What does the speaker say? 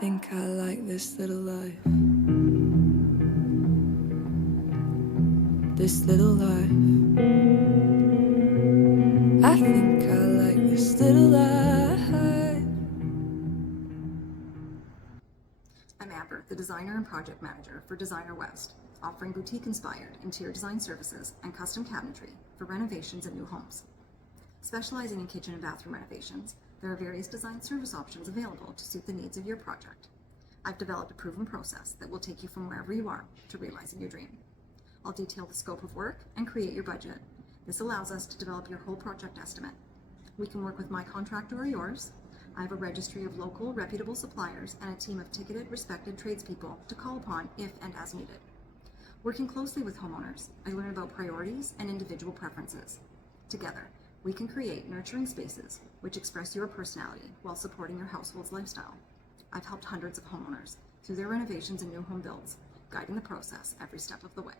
think I like this little life. This little life. I think I like this little life. I'm Amber, the designer and project manager for Designer West, offering boutique-inspired interior design services and custom cabinetry for renovations and new homes. Specializing in kitchen and bathroom renovations, there are various design service options available to suit the needs of your project. I've developed a proven process that will take you from wherever you are to realizing your dream. I'll detail the scope of work and create your budget. This allows us to develop your whole project estimate. We can work with my contractor or yours. I have a registry of local, reputable suppliers and a team of ticketed, respected tradespeople to call upon if and as needed. Working closely with homeowners, I learn about priorities and individual preferences. Together, we can create nurturing spaces which express your personality while supporting your household's lifestyle. I've helped hundreds of homeowners through their renovations and new home builds, guiding the process every step of the way.